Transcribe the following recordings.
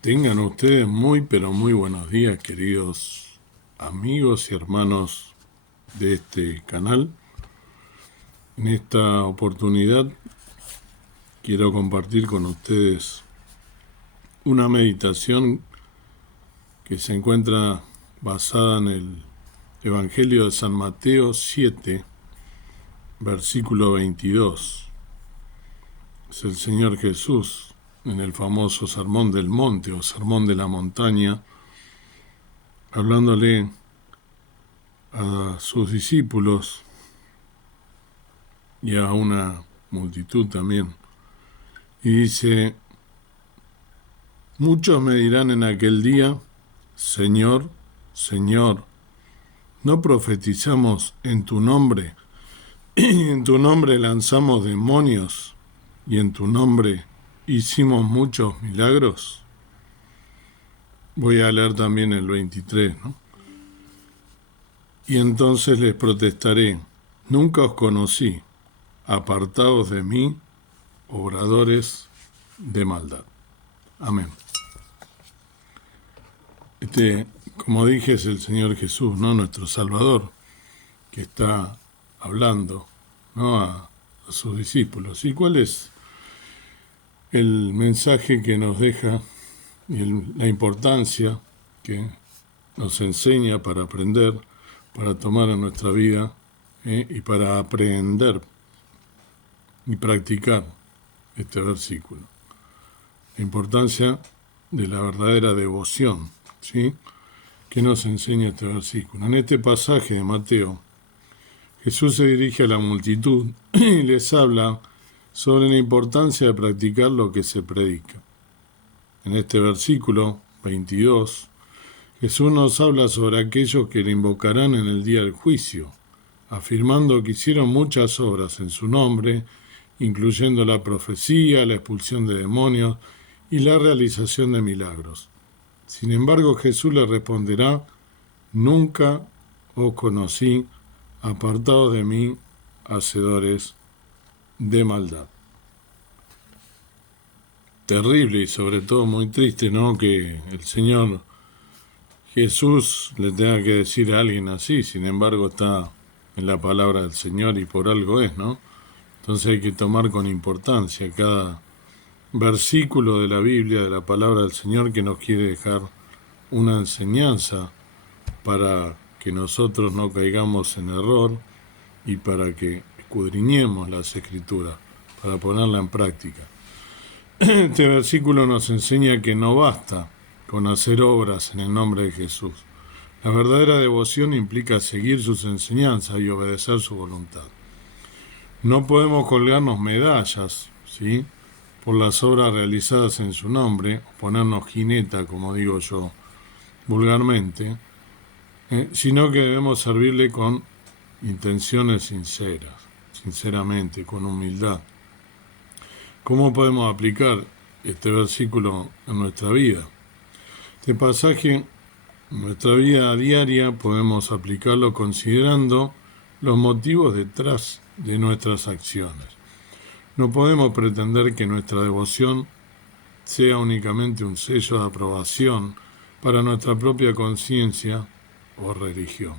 Tengan ustedes muy, pero muy buenos días, queridos amigos y hermanos de este canal. En esta oportunidad quiero compartir con ustedes una meditación que se encuentra basada en el Evangelio de San Mateo 7, versículo 22. Es el Señor Jesús en el famoso Sermón del Monte o Sermón de la Montaña, hablándole a sus discípulos y a una multitud también. Y dice: muchos me dirán en aquel día: Señor, Señor, ¿no profetizamos en tu nombre? Y en tu nombre lanzamos demonios, y en tu nombre hicimos muchos milagros. Voy a leer también el 23, ¿no? Y entonces les protestaré: nunca os conocí, apartados de mí, obradores de maldad. Amén. Como dije, es el Señor Jesús, ¿no? Nuestro Salvador, que está hablando, ¿no? a sus discípulos. ¿Y cuál es el mensaje que nos deja y la importancia que nos enseña para aprender, para tomar en nuestra vida y para aprender y practicar este versículo? La importancia de la verdadera devoción, ¿sí? ¿Qué nos enseña este versículo? En este pasaje de Mateo, Jesús se dirige a la multitud y les habla sobre la importancia de practicar lo que se predica. En este versículo 22, Jesús nos habla sobre aquellos que le invocarán en el día del juicio, afirmando que hicieron muchas obras en su nombre, incluyendo la profecía, la expulsión de demonios y la realización de milagros. Sin embargo, Jesús le responderá: nunca os conocí, apartados de mí, hacedores de maldad. Terrible y sobre todo muy triste, ¿no? Que el Señor Jesús le tenga que decir a alguien así. Sin embargo, está en la palabra del Señor y por algo es, ¿no? Entonces hay que tomar con importancia cada versículo de la Biblia, de la palabra del Señor, que nos quiere dejar una enseñanza para que nosotros no caigamos en error y para que escudriñemos las Escrituras, para ponerla en práctica. Este versículo nos enseña que no basta con hacer obras en el nombre de Jesús. La verdadera devoción implica seguir sus enseñanzas y obedecer su voluntad. No podemos colgarnos medallas, ¿sí?, por las obras realizadas en su nombre, o ponernos jineta, como digo yo vulgarmente, sino que debemos servirle con intenciones sinceras, sinceramente, con humildad. ¿Cómo podemos aplicar este versículo en nuestra vida? Este pasaje en nuestra vida diaria podemos aplicarlo considerando los motivos detrás de nuestras acciones. No podemos pretender que nuestra devoción sea únicamente un sello de aprobación para nuestra propia conciencia o religión.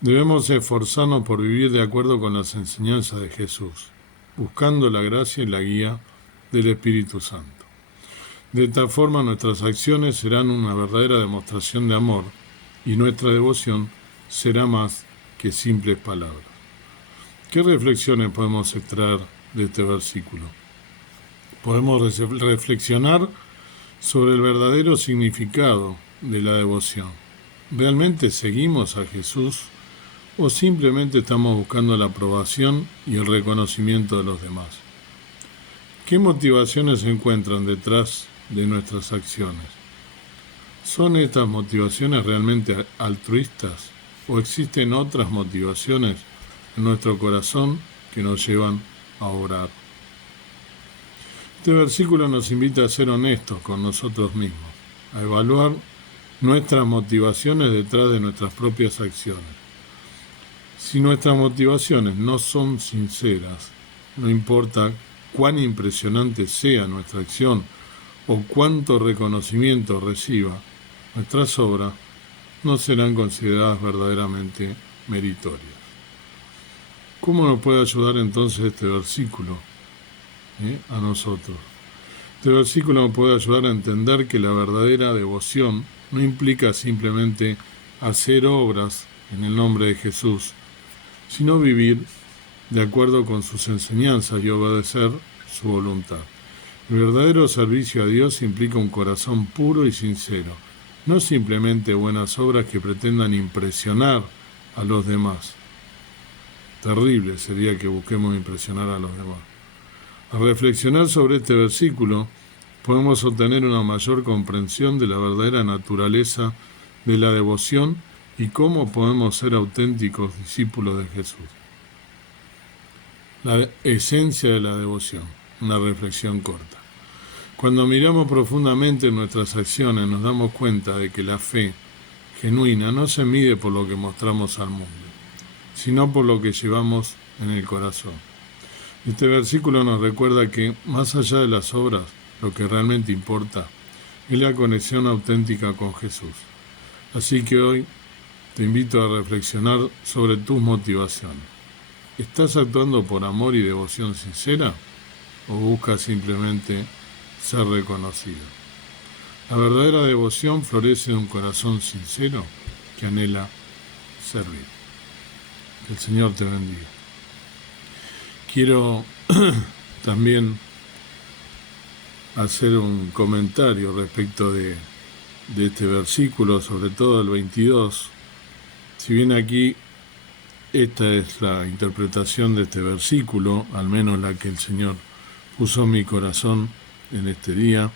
Debemos esforzarnos por vivir de acuerdo con las enseñanzas de Jesús, buscando la gracia y la guía del Espíritu Santo. De esta forma, nuestras acciones serán una verdadera demostración de amor y nuestra devoción será más que simples palabras. ¿Qué reflexiones podemos extraer de este versículo? Podemos reflexionar sobre el verdadero significado de la devoción. ¿Realmente seguimos a Jesús o simplemente estamos buscando la aprobación y el reconocimiento de los demás? ¿Qué motivaciones se encuentran detrás de nuestras acciones? ¿Son estas motivaciones realmente altruistas o existen otras motivaciones en nuestro corazón que nos llevan a orar? Este versículo nos invita a ser honestos con nosotros mismos, a evaluar nuestras motivaciones detrás de nuestras propias acciones. Si nuestras motivaciones no son sinceras, no importa cuán impresionante sea nuestra acción o cuánto reconocimiento reciba, nuestras obras no serán consideradas verdaderamente meritorias. ¿Cómo nos puede ayudar entonces este versículo a nosotros? Este versículo nos puede ayudar a entender que la verdadera devoción no implica simplemente hacer obras en el nombre de Jesús, sino vivir de acuerdo con sus enseñanzas y obedecer su voluntad. El verdadero servicio a Dios implica un corazón puro y sincero, no simplemente buenas obras que pretendan impresionar a los demás. Terrible sería que busquemos impresionar a los demás. Al reflexionar sobre este versículo, podemos obtener una mayor comprensión de la verdadera naturaleza de la devoción y cómo podemos ser auténticos discípulos de Jesús. La esencia de la devoción, una reflexión corta. Cuando miramos profundamente en nuestras acciones, nos damos cuenta de que la fe genuina no se mide por lo que mostramos al mundo, sino por lo que llevamos en el corazón. Este versículo nos recuerda que, más allá de las obras, lo que realmente importa es la conexión auténtica con Jesús. Así que hoy te invito a reflexionar sobre tus motivaciones. ¿Estás actuando por amor y devoción sincera o buscas simplemente ser reconocido? La verdadera devoción florece en un corazón sincero que anhela servir. Que el Señor te bendiga. Quiero también hacer un comentario respecto de este versículo, sobre todo el 22. Si bien aquí esta es la interpretación de este versículo, al menos la que el Señor puso en mi corazón en este día,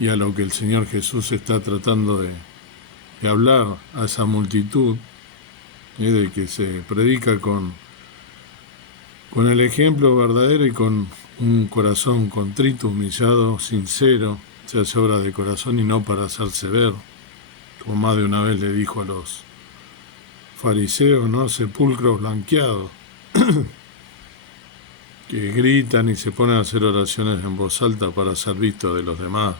y a lo que el Señor Jesús está tratando de hablar a esa multitud, de que se predica con el ejemplo verdadero y con un corazón contrito, humillado, sincero, se hace obra de corazón y no para hacerse ver, como más de una vez le dijo a los fariseos, ¿no? Sepulcros blanqueados, que gritan y se ponen a hacer oraciones en voz alta para ser vistos de los demás,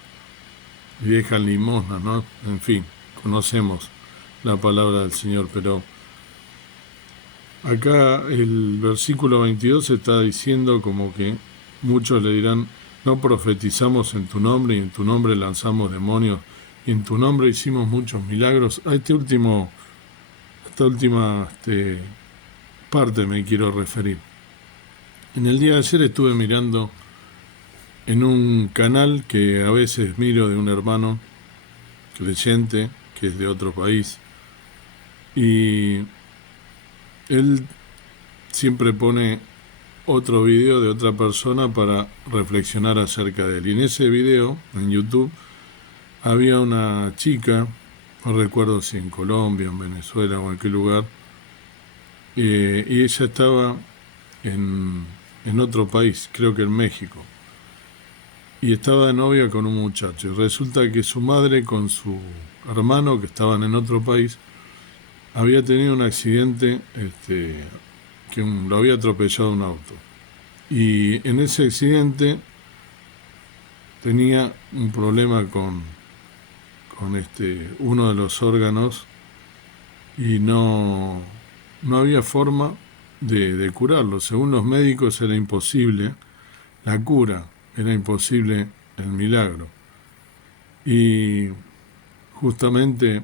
y dejan limosna, ¿no? En fin, conocemos la palabra del Señor, pero acá el versículo 22 está diciendo como que muchos le dirán, no profetizamos en tu nombre y en tu nombre lanzamos demonios y en tu nombre hicimos muchos milagros. A esta última parte me quiero referir. En el día de ayer estuve mirando en un canal que a veces miro de un hermano creyente que es de otro país, y él siempre pone otro video de otra persona para reflexionar acerca de él. Y en ese video, en YouTube, había una chica, no recuerdo si en Colombia, en Venezuela o en qué lugar, y ella estaba en otro país, creo que en México, y estaba de novia con un muchacho. Y resulta que su madre con su hermano, que estaban en otro país, había tenido un accidente que lo había atropellado un auto. Y en ese accidente tenía un problema con uno de los órganos y no había forma de curarlo. Según los médicos era imposible la cura, era imposible el milagro. Y justamente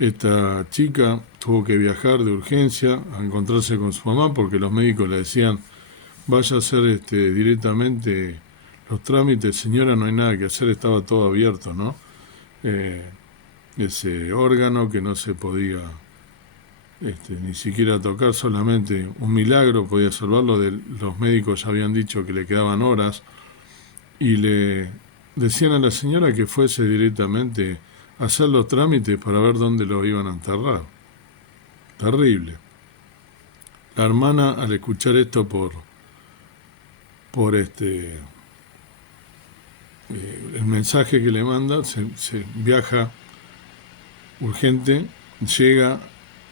esta chica tuvo que viajar de urgencia a encontrarse con su mamá porque los médicos le decían, vaya a hacer directamente los trámites, señora, no hay nada que hacer, estaba todo abierto, ¿no? Ese órgano que no se podía ni siquiera tocar, solamente un milagro podía salvarlo. Los médicos ya habían dicho que le quedaban horas y le decían a la señora que fuese directamente a hacer los trámites para ver dónde lo iban a enterrar. Terrible. La hermana, al escuchar esto por el mensaje que le manda, se viaja urgente, llega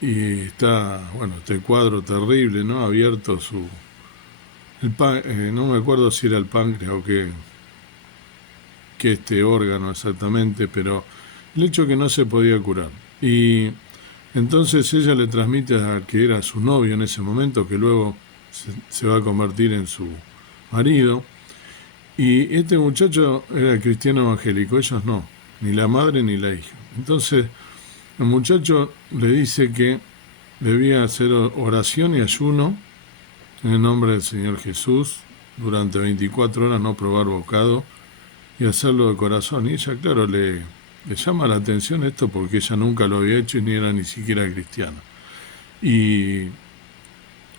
y está, este cuadro terrible, ¿no? Abierto no me acuerdo si era el páncreas o qué, que este órgano exactamente, pero el hecho que no se podía curar. Y entonces ella le transmite al que era su novio en ese momento, que luego se va a convertir en su marido, y este muchacho era cristiano evangélico, ellos no, ni la madre ni la hija. Entonces el muchacho le dice que debía hacer oración y ayuno en el nombre del Señor Jesús durante 24 horas, no probar bocado y hacerlo de corazón. Y ella, claro, le llama la atención esto porque ella nunca lo había hecho y ni era ni siquiera cristiana. Y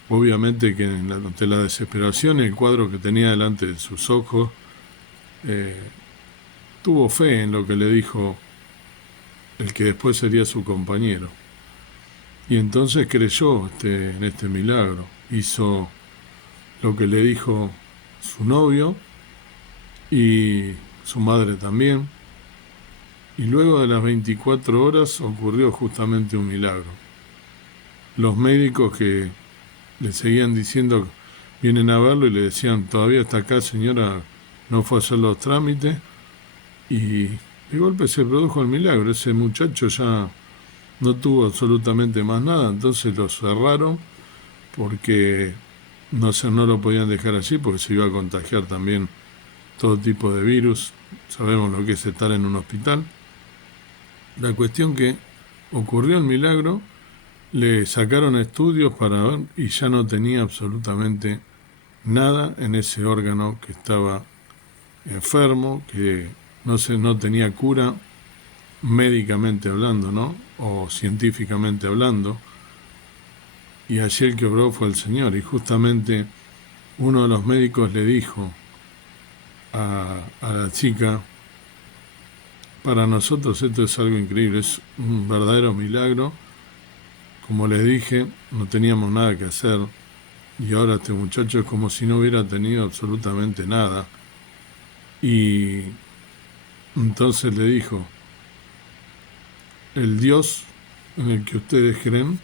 obviamente que ante la desesperación y el cuadro que tenía delante de sus ojos, tuvo fe en lo que le dijo el que después sería su compañero. Y entonces creyó en este milagro. Hizo lo que le dijo su novio y su madre también. Y luego de las 24 horas ocurrió justamente un milagro. Los médicos que le seguían diciendo, vienen a verlo y le decían, todavía está acá, señora, no fue a hacer los trámites. Y de golpe se produjo el milagro. Ese muchacho ya no tuvo absolutamente más nada, entonces lo cerraron porque no lo podían dejar allí porque se iba a contagiar también todo tipo de virus. Sabemos lo que es estar en un hospital. La cuestión que ocurrió el milagro, le sacaron estudios para ver y ya no tenía absolutamente nada en ese órgano que estaba enfermo, que no tenía cura médicamente hablando, ¿no? O científicamente hablando. Y allí el que obró fue el Señor. Y justamente uno de los médicos le dijo a la chica, para nosotros esto es algo increíble, es un verdadero milagro. Como les dije, no teníamos nada que hacer y ahora este muchacho es como si no hubiera tenido absolutamente nada. Y entonces le dijo, el Dios en el que ustedes creen,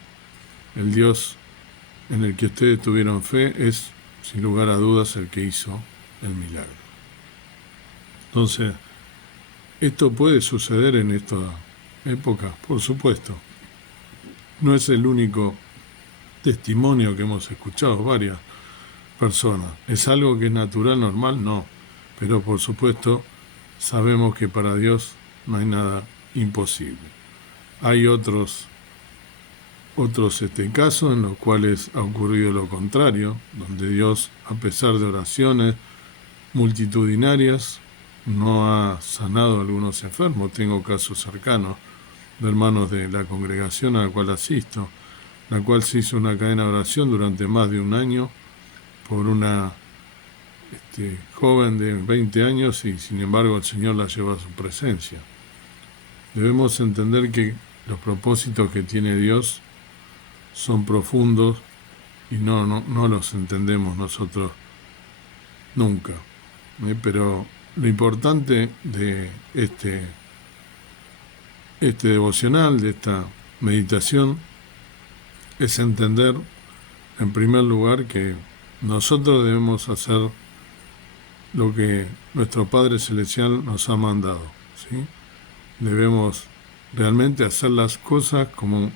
el Dios en el que ustedes tuvieron fe, es sin lugar a dudas el que hizo el milagro. Entonces, ¿esto puede suceder en esta época? Por supuesto. No es el único testimonio que hemos escuchado varias personas. ¿Es algo que es natural, normal? No. Pero por supuesto sabemos que para Dios no hay nada imposible. Hay otros casos en los cuales ha ocurrido lo contrario, donde Dios, a pesar de oraciones multitudinarias, no ha sanado a algunos enfermos. Tengo casos cercanos de hermanos de la congregación a la cual asisto, la cual se hizo una cadena de oración durante más de un año por una joven de 20 años y sin embargo el Señor la llevó a su presencia. Debemos entender que los propósitos que tiene Dios son profundos y no los entendemos nosotros nunca. Pero lo importante de este devocional, de esta meditación, es entender, en primer lugar, que nosotros debemos hacer lo que nuestro Padre Celestial nos ha mandado, ¿sí? Debemos realmente hacer las cosas como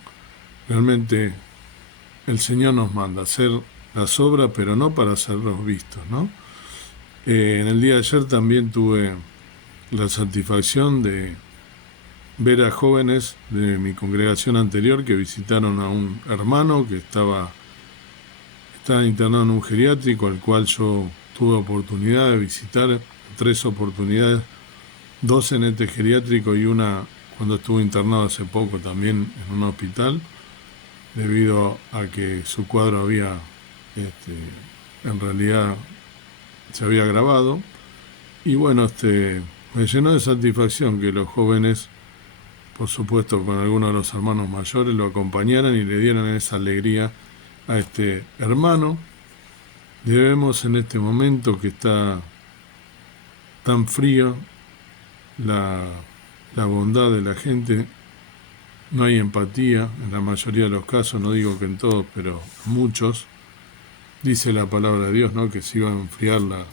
realmente el Señor nos manda, hacer las obras, pero no para hacerlos vistos, ¿no? En el día de ayer también tuve la satisfacción de ver a jóvenes de mi congregación anterior que visitaron a un hermano que estaba internado en un geriátrico, al cual yo tuve oportunidad de visitar, 3 oportunidades, 2 en este geriátrico y una cuando estuvo internado hace poco también en un hospital, debido a que su cuadro había, en realidad, se había agravado. Y bueno, me llenó de satisfacción que los jóvenes, por supuesto con algunos de los hermanos mayores, lo acompañaran y le dieran esa alegría a este hermano. Debemos en este momento que está tan frío la bondad de la gente, no hay empatía en la mayoría de los casos, no digo que en todos, pero en muchos. Dice la palabra de Dios, ¿no?, que se iba a enfriar la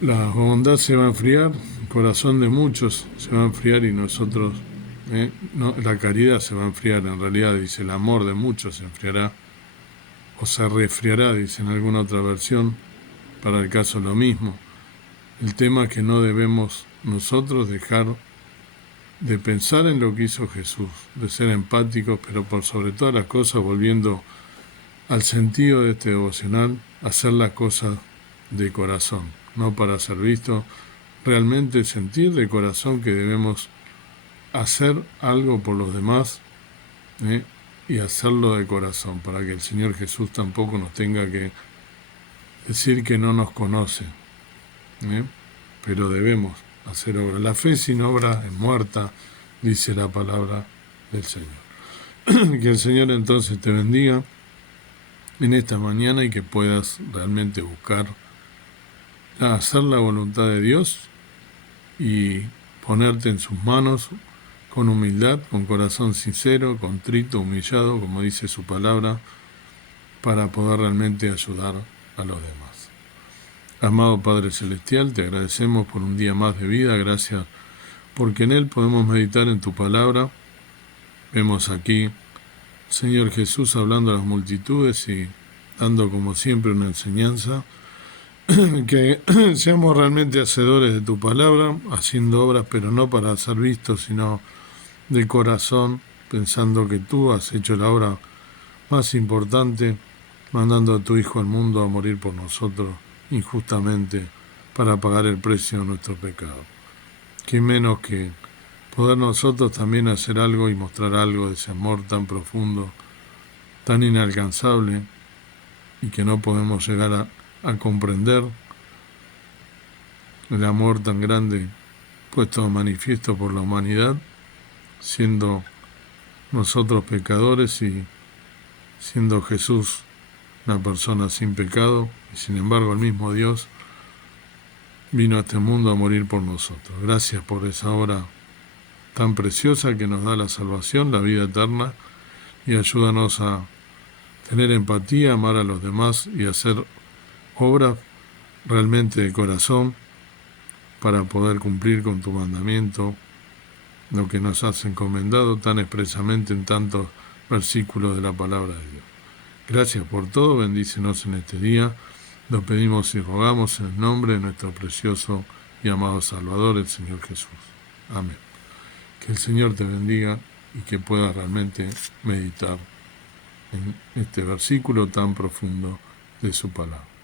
La bondad se va a enfriar, el corazón de muchos se va a enfriar y nosotros, no, la caridad se va a enfriar, en realidad dice el amor de muchos se enfriará o se resfriará, dice en alguna otra versión, para el caso lo mismo. El tema es que no debemos nosotros dejar de pensar en lo que hizo Jesús, de ser empáticos, pero por sobre todas las cosas, volviendo al sentido de este devocional, hacer las cosas de corazón, no para ser visto, realmente sentir de corazón que debemos hacer algo por los demás, y hacerlo de corazón, para que el Señor Jesús tampoco nos tenga que decir que no nos conoce, pero debemos hacer obra. La fe sin obra es muerta, dice la palabra del Señor. Que el Señor entonces te bendiga en esta mañana y que puedas realmente buscar hacer la voluntad de Dios y ponerte en sus manos con humildad, con corazón sincero, contrito, humillado, como dice su palabra, para poder realmente ayudar a los demás. Amado Padre Celestial, te agradecemos por un día más de vida, gracias porque en él podemos meditar en tu palabra. Vemos aquí, Señor Jesús, hablando a las multitudes y dando como siempre una enseñanza, que seamos realmente hacedores de tu palabra, haciendo obras, pero no para ser vistos, sino de corazón, pensando que tú has hecho la obra más importante, mandando a tu Hijo al mundo a morir por nosotros injustamente para pagar el precio de nuestro pecado. Qué menos que poder nosotros también hacer algo y mostrar algo de ese amor tan profundo, tan inalcanzable y que no podemos llegar a comprender, el amor tan grande puesto de manifiesto por la humanidad, siendo nosotros pecadores y siendo Jesús una persona sin pecado, y sin embargo el mismo Dios vino a este mundo a morir por nosotros. Gracias por esa obra tan preciosa que nos da la salvación, la vida eterna, y ayúdanos a tener empatía, amar a los demás y hacer obras realmente de corazón para poder cumplir con tu mandamiento, lo que nos has encomendado tan expresamente en tantos versículos de la palabra de Dios. Gracias por todo, bendícenos en este día, lo pedimos y rogamos en el nombre de nuestro precioso y amado Salvador, el Señor Jesús. Amén. Que el Señor te bendiga y que puedas realmente meditar en este versículo tan profundo de su palabra.